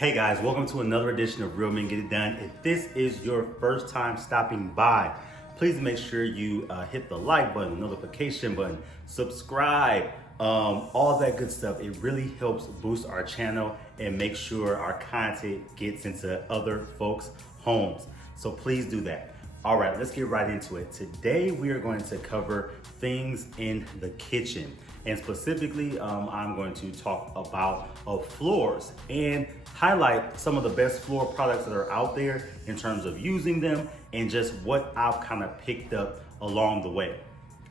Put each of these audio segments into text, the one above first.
Hey guys, welcome to another edition of Real Men Get It Done. If this is your first time stopping by, please make sure you hit the like button, notification button, subscribe, all that good stuff. It really helps boost our channel and make sure our content gets into other folks' homes. So please do that. All right, let's get right into it. Today we are going to cover things in the kitchen. And specifically, I'm going to talk about floors and highlight some of the best floor products that are out there in terms of using them and just what I've kind of picked up along the way.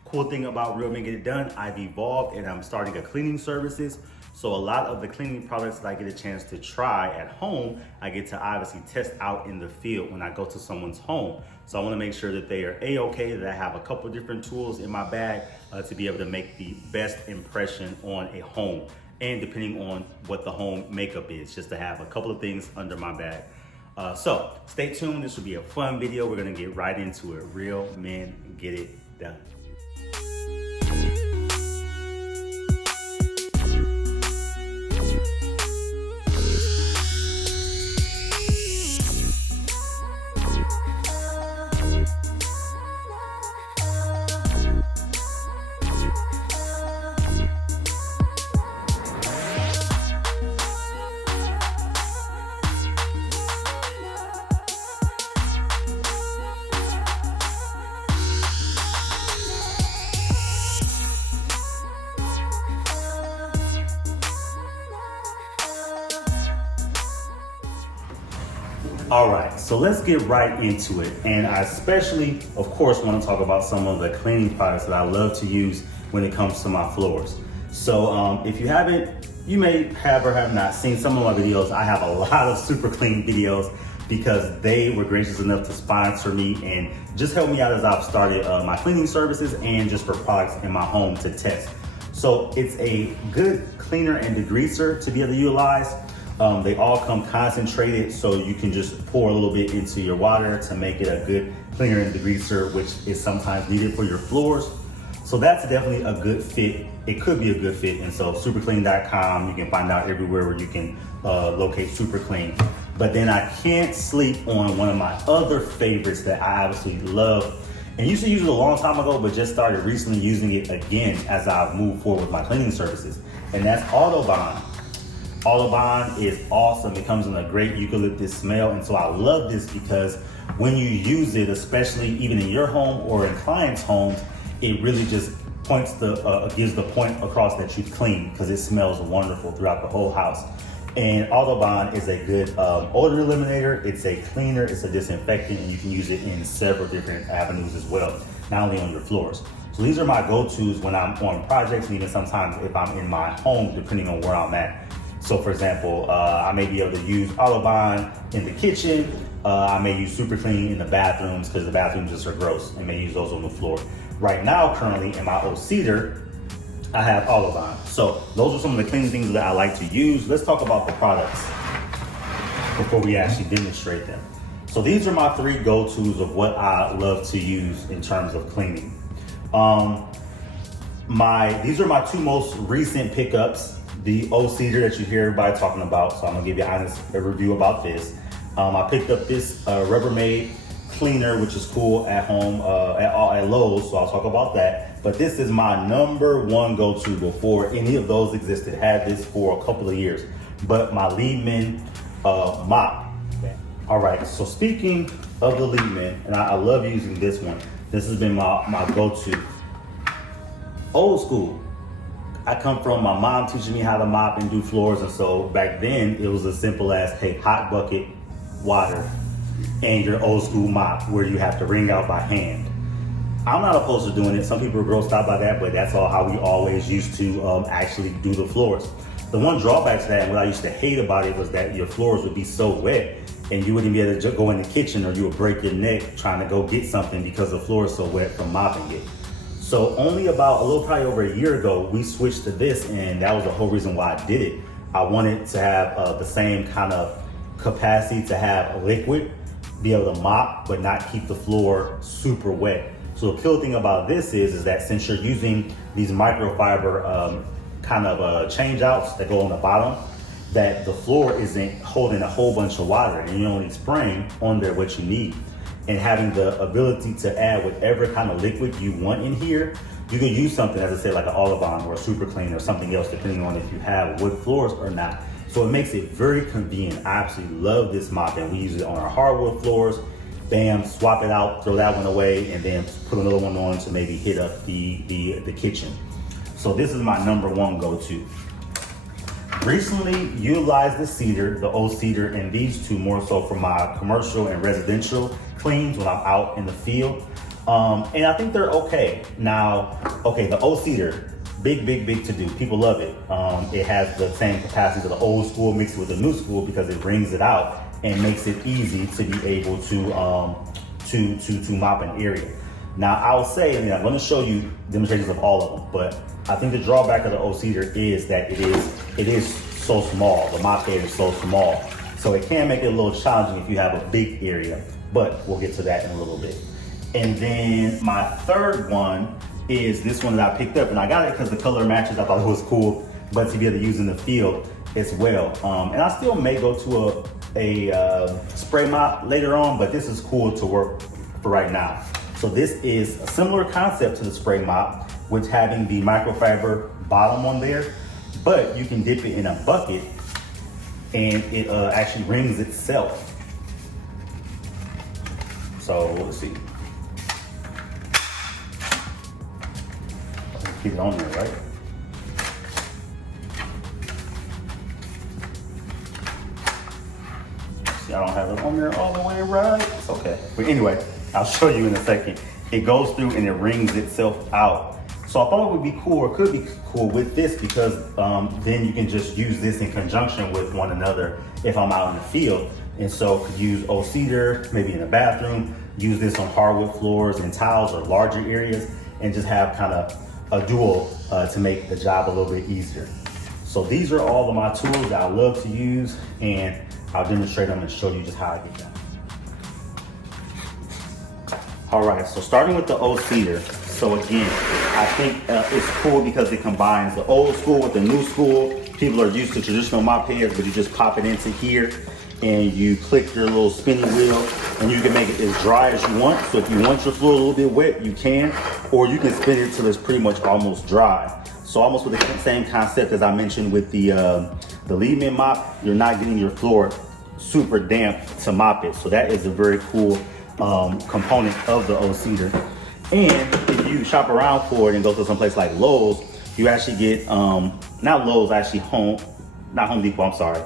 Cool thing about Real Men Get It Done, I've evolved and I'm starting a cleaning services. So a lot of the cleaning products that I get a chance to try at home, I get to obviously test out in the field when I go to someone's home. So I want to make sure that they are A-okay, that I have a couple different tools in my bag to be able to make the best impression on a home. And depending on what the home makeup is, just to have a couple of things under my bag. So stay tuned, this will be a fun video. We're gonna get right into it. Real Men Get It Done. All right, so let's get right into it. And I especially, of course, want to talk about some of the cleaning products that I love to use when it comes to my floors. So if you haven't, you may have or have not seen some of my videos. I have a lot of super clean videos because they were gracious enough to sponsor me and just help me out as I've started my cleaning services and just for products in my home to test. So it's a good cleaner and degreaser to be able to utilize. They all come concentrated, so you can just pour a little bit into your water to make it a good cleaner and degreaser, which is sometimes needed for your floors. So that's definitely a good fit. It could be a good fit. And so superclean.com, you can find out everywhere where you can locate Super Clean. But then I can't sleep on one of my other favorites that I absolutely love. And used to use it a long time ago, but just started recently using it again as I've moved forward with my cleaning services. And that's Autobahn. Autobahn is awesome. It comes in a great eucalyptus smell. And so I love this because when you use it, especially even in your home or in clients' homes, it really just points gives the point across that you clean because it smells wonderful throughout the whole house. And Autobahn is a good odor eliminator. It's a cleaner, it's a disinfectant, and you can use it in several different avenues as well, not only on your floors. So these are my go-tos when I'm on projects and even sometimes if I'm in my home, depending on where I'm at. So for example, I may be able to use Autobahn in the kitchen. I may use Super Clean in the bathrooms because the bathrooms just are gross and may use those on the floor. Right now, currently in my old cedar, I have Autobahn. So those are some of the cleaning things that I like to use. Let's talk about the products before we actually demonstrate them. So these are my three go-tos of what I love to use in terms of cleaning. These are my two most recent pickups. The old cedar that you hear everybody talking about, so I'm gonna give you an honest review about this. I picked up this Rubbermaid cleaner, which is cool at home at Lowe's, so I'll talk about that. But this is my number one go-to before any of those existed. Had this for a couple of years, but my Liebman mop. All right, so speaking of the Liebman, and I love using this one. This has been my go-to. Old school. I come from my mom teaching me how to mop and do floors, and so back then it was as simple as, hey, hot bucket, water, and your old school mop where you have to wring out by hand. I'm not opposed to doing it. Some people are grossed out by that, but that's all how we always used to actually do the floors. The one drawback to that, and what I used to hate about it, was that your floors would be so wet and you wouldn't be able to go in the kitchen or you would break your neck trying to go get something because the floor is so wet from mopping it. So only about probably over a year ago, we switched to this, and that was the whole reason why I did it. I wanted to have the same kind of capacity to have liquid, be able to mop, but not keep the floor super wet. So the cool thing about this is that since you're using these microfiber kind of change outs that go on the bottom, that the floor isn't holding a whole bunch of water and you're only spraying on there what you need. And having the ability to add whatever kind of liquid you want in here. You can use something, as I said, like an Olivon or a Super Clean or something else, depending on if you have wood floors or not. So it makes it very convenient. I absolutely love this mop, and we use it on our hardwood floors. Bam, swap it out, throw that one away, and then put another one on to maybe hit up the kitchen. So this is my number one go-to. Recently utilized the cedar, the old cedar, and these two more so for my commercial and residential cleans when I'm out in the field. And I think they're okay. Now, okay, the old cedar, big to do. People love it. It has the same capacities of the old school mixed with the new school because it wrings it out and makes it easy to be able to mop an area. Now, I will say, I mean, I'm going to show you demonstrations of all of them, but I think the drawback of the old cedar is that it is so small. The mop head is so small, so it can make it a little challenging if you have a big area. But we'll get to that in a little bit. And then my third one is this one that I picked up, and I got it because the color matches. I thought it was cool, but to be able to use in the field as well. And I still may go to a spray mop later on, but this is cool to work for right now. So this is a similar concept to the spray mop with having the microfiber bottom on there, but you can dip it in a bucket and it actually rings itself. So let's see. Keep it on there, right? See, I don't have it on there all the way right. It's okay. But anyway, I'll show you in a second. It goes through and it rings itself out. So I thought it would be cool, or could be cool with this, because then you can just use this in conjunction with one another if I'm out in the field. And so could use old cedar, maybe in the bathroom, use this on hardwood floors and tiles or larger areas, and just have kind of a dual to make the job a little bit easier. So these are all of my tools that I love to use, and I'll demonstrate them and show you just how I get them. All right, so starting with the old cedar. So again, I think it's cool because it combines the old school with the new school. People are used to traditional mop heads, but you just pop it into here and you click your little spinning wheel, and you can make it as dry as you want. So if you want your floor a little bit wet, you can, or you can spin it till it's pretty much almost dry. So almost with the same concept as I mentioned with the leave-in mop, you're not getting your floor super damp to mop it. So that is a very cool component of the old cedar. And if you shop around for it and go to some place like Lowe's, you actually get, not Lowe's, actually not Home Depot, I'm sorry.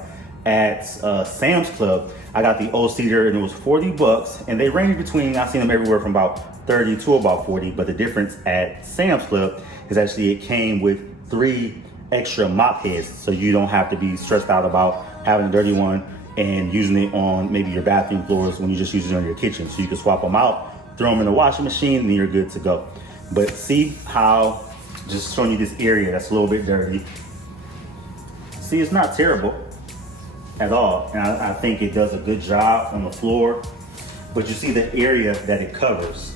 At Sam's Club, I got the old cedar and it was $40, and they range between, I've seen them everywhere from about 30 to about 40, but the difference at Sam's Club is actually it came with 3 extra mop heads, so you don't have to be stressed out about having a dirty one and using it on maybe your bathroom floors when you just use it on your kitchen. So you can swap them out, throw them in the washing machine, and then you're good to go. But see how, just showing you this area that's a little bit dirty. See, it's not terrible at all, and I think it does a good job on the floor. But you see the area that it covers.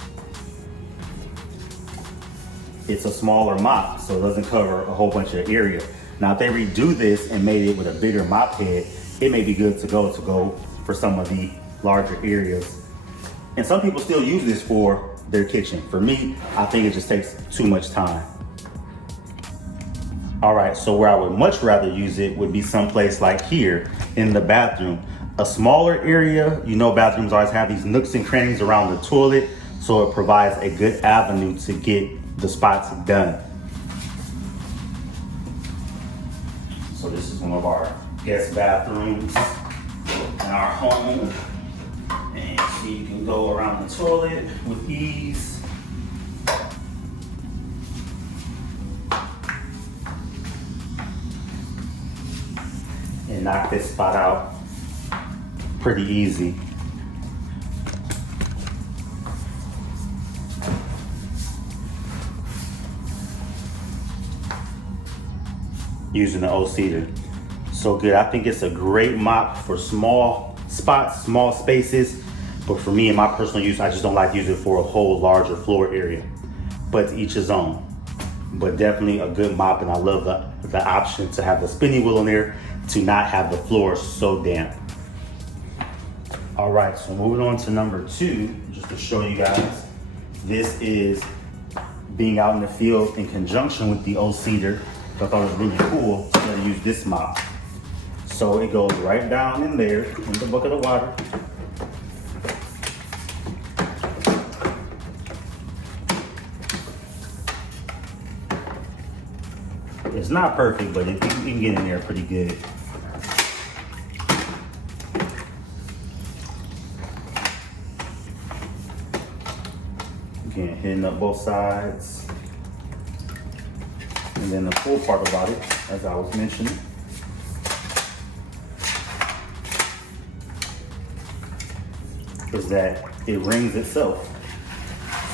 It's a smaller mop, so it doesn't cover a whole bunch of area. Now, if they redo this and made it with a bigger mop head, it may be good to go for some of the larger areas. And some people still use this for their kitchen. For me, I think it just takes too much time. All right, so where I would much rather use it would be someplace like here in the bathroom. A smaller area, you know, bathrooms always have these nooks and crannies around the toilet, so it provides a good avenue to get the spots done. So this is one of our guest bathrooms in our home. And so you can go around the toilet with ease. And knock this spot out pretty easy. Using the old cedar. So good. I think it's a great mop for small spots, small spaces. But for me, in my personal use, I just don't like to use it for a whole larger floor area. But to each his own. but definitely a good mop. And I love the option to have the spinning wheel in there to not have the floor so damp. All right, so moving on to number 2, just to show you guys, this is being out in the field in conjunction with the old cedar. So I thought it was really cool to use this mop. So it goes right down in there in the bucket of water. It's not perfect, but you can get in there pretty good. Again, hitting up both sides. And then the cool part about it, as I was mentioning, is that it rings itself.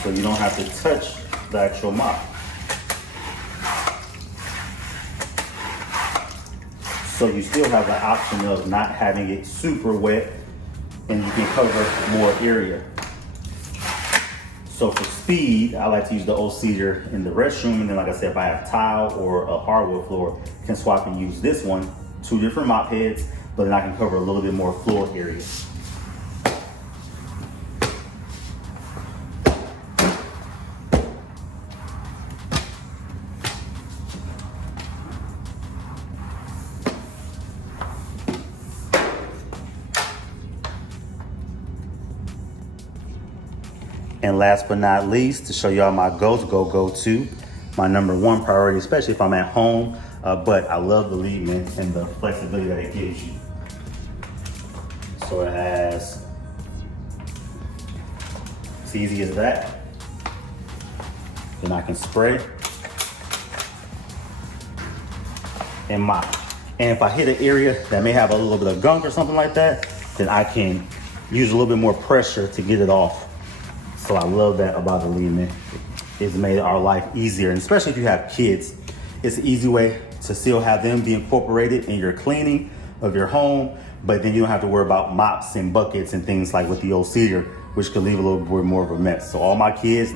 So you don't have to touch the actual mop. So you still have the option of not having it super wet, and you can cover more area. So for speed, I like to use the old cedar in the restroom, and then like I said, if I have tile or a hardwood floor, I can swap and use this one, 2 different mop heads, but then I can cover a little bit more floor area. And last but not least, to show y'all my go-to, my number 1 priority, especially if I'm at home, but I love the lead mint and the flexibility that it gives you. So it has, it's easy as that. Then I can spray and mop. And if I hit an area that may have a little bit of gunk or something like that, then I can use a little bit more pressure to get it off. So I love that about the lead mint. It's made our life easier, and especially if you have kids, it's an easy way to still have them be incorporated in your cleaning of your home, but then you don't have to worry about mops and buckets and things like with the old cedar, which could leave a little bit more of a mess. So all my kids,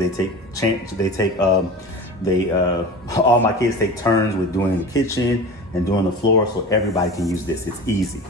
all my kids take turns with doing the kitchen and doing the floor, so everybody can use this. It's easy.